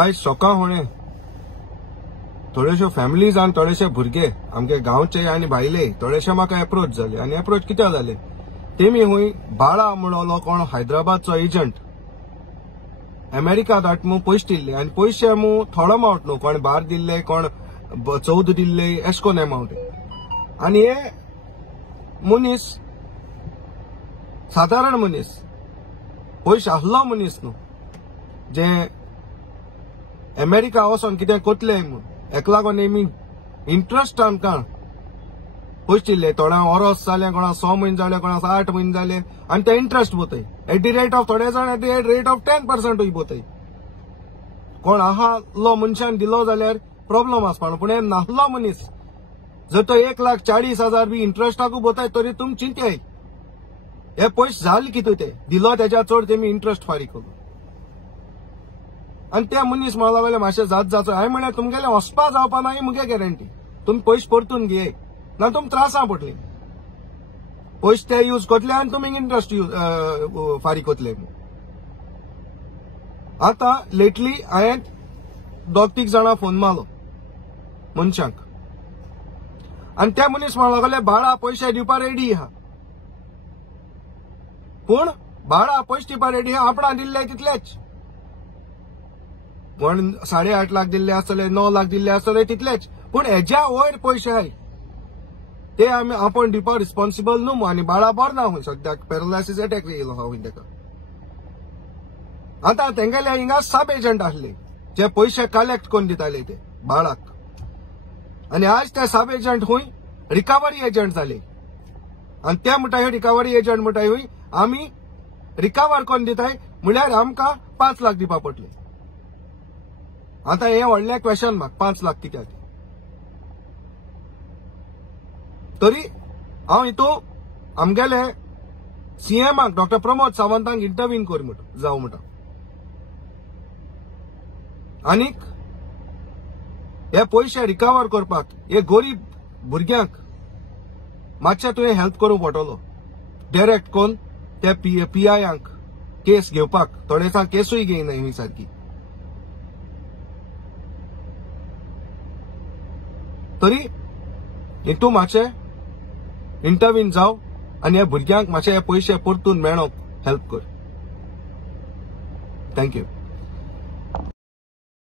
आज सकाळ होणे थोडेशो फॅमिलीज आणि थोडेशे भुरगे आमगे गांवचे आणि भायले थोडेशे म्हाका अप्रोच झाले आणि अप्रोच कित्याक जाले तेमी हुंय बाळा म्हणलो कोण हैदराबादचो एजंट अमेरिका धाडट पयशे दिल्ले आणि पयशे थोडो अमाउंट न्हू कोण 12 दिल्ले कोण 14 दिल्ले एश कोन अमाउंट आणि हे मनीस साधारण मनीस पयशे आसलो मनीस न्हू जे अमेरिका वचोन कितें कोतले म्हूण हेका लागून नेमी इंट्रस्ट आमकां पयशे दिल्ले थोड्यांक वर्स जालें कोणाक 6 म्हयने जाले कोणाक 8 म्हयने जाले आणि ते इंट्रस्ट बोताय एट दी रेट ऑफ थोडे जाण एट दी रेट ऑफ 10% बोताय कोण आहालो मनशान दिलो जाल्यार प्रॉब्लम आसपाना पूण हे नासलो मनीस जर तो 1,40,000 बी इंट्रस्टाकू बोताय तरी तुम चिंत्याय हे पयशे जाले कितें ते दिलो तेच्या चड तेमी इंट्रस्ट फारीक केलो आणि ते मनीस मला लागले मातशें जात जाचो हांवें म्हळें तुमगेलें वचपा जावपा ना ही मुगे गॅरंटी तुमी पयशे परतून घे ना तुम त्रासां पडटली पयशे ते यूज करतले आनी तुमी इंट्रस्ट फारीक करतले आतां लेटली हांवें 2-3 जाणां फोन मारलो मनशांक आणि ते मनीस म्हणूंक लागले बाळा पयशे दिवपा रेडी आहा पूण बाळा पयशे दिवपा रेडी आहा आपणा दिल्ले तितलेच कोण 8.5 लाख दिल्ले आसतले 9 लाख दिल्ले आसतले तितलेच पूण हेज्या वयर पयशे आहाय ते आमी आपण दिवपाक रिस्पॉन्सिबल न्हू आनी बाळा बरो ना हुंय सद्याक पॅरालायसीस अटॅक येयलो आहा हुंय तेका आतां तेंगेले हिंगा सब एजंट आसले जे पयशे कलेक्ट करून दिताले ते बाळाक आणि आज ते सब एजंट हुंय रिकवरी एजंट जाले आणि ते म्हणटाय रिकवरी एजंट म्हणटाय हुंय आमी रिकवर करून दिताय म्हळ्यार आमकां 5 लाख दिवपा पडटले आता हे व्हडलें क्वेश्चन मार्क 5 लाख कित्याक तरी हांव हितूं आमगेले सीएमाक डॉक्टर प्रमोद सावंतांक इंटरव्यून कर जावं म्हणटा आनीक हे पयशे रिकवर करपाक हे गरीब भुरग्यांक मातशें तुवें हेल्प करूंक पडटलो डायरेक्ट कोण ते PIयांक केस घेवपाक थोडेसां केसूय घेयनाय ही सारकी तरी हितूं मातशें इंटरव्यून जाव आनी ह्या भुरग्यांक मातशे हे पयशे परतून मेळोवंक हेल्प कर थँक्यू